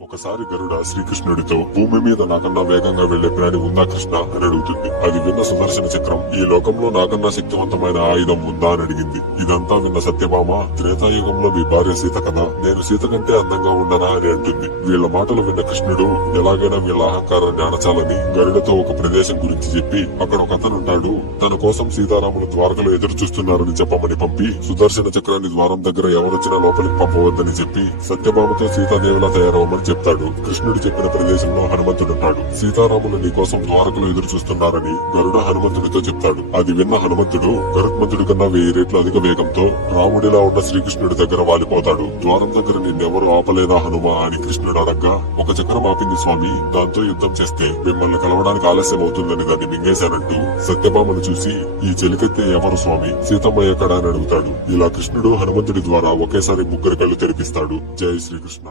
ఒకసారి గరుడ శ్రీకృష్ణుడితో భూమి మీద నాకన్నా వేగంగా వెళ్లే ప్రాణి ఉందా కృష్ణ అని అడుగుతుంది. అది విన్న సుదర్శన చక్రం ఈ లోకంలో నాకన్నా శక్తివంతమైన ఆయుధం ఉందా అని అడిగింది. ఇదంతా విన్న సత్యభామ త్రేతాయుగంలో మీ భార్య సీత కదా, నేను సీత కంటే అందంగా ఉండనా అని అంటుంది. వీళ్ల మాటలు విన్న కృష్ణుడు ఎలాగైనా వీళ్ల అహంకారాన్ని అణచాలని గరుడతో ఒక ప్రదేశం గురించి చెప్పి అక్కడ ఒక అతనుంటాడు, తన కోసం సీతారాములు ద్వారకలో ఎదురు చూస్తున్నారని చెప్పమని పంపి సుదర్శన చక్రాన్ని ద్వారం దగ్గర ఎవరొచ్చినా లోపలికి పంపవద్దని చెప్పి సత్యభామతో సీతాదేవిలా తయారవమని చెప్తాడు. కృష్ణుడు చెప్పిన ప్రదేశంలో హనుమంతుడుంటాడు. సీతారాములు నీ కోసం ద్వారకలో ఎదురు చూస్తున్నారని గరుడ హనుమంతుడితో చెప్తాడు. అది విన్న హనుమంతుడు గరుత్మంతుడి కన్నా 1000 రెట్లు అధిక వేగంతో రాముడిలా ఉన్న శ్రీకృష్ణుడి దగ్గర వాలిపోతాడు. ద్వారం దగ్గర నిన్నెవరు ఆపలేదా హనుమా అని కృష్ణుడు అడగ్గా, ఒక చక్రం ఆపింది స్వామి, దాంతో యుద్ధం చేస్తే మిమ్మల్ని కలవడానికి ఆలస్యం అవుతుందని దాన్ని మింగేశానంటూ సత్యభామను చూసి, ఈ చెలికత్తె ఎవరు స్వామి, సీతమ్మ ఎక్కడా అని అడుగుతాడు. ఇలా కృష్ణుడు హనుమంతుడి ద్వారా ఒకేసారి ముగ్గురు కళ్ళు తెరిపిస్తాడు. జై శ్రీకృష్ణ.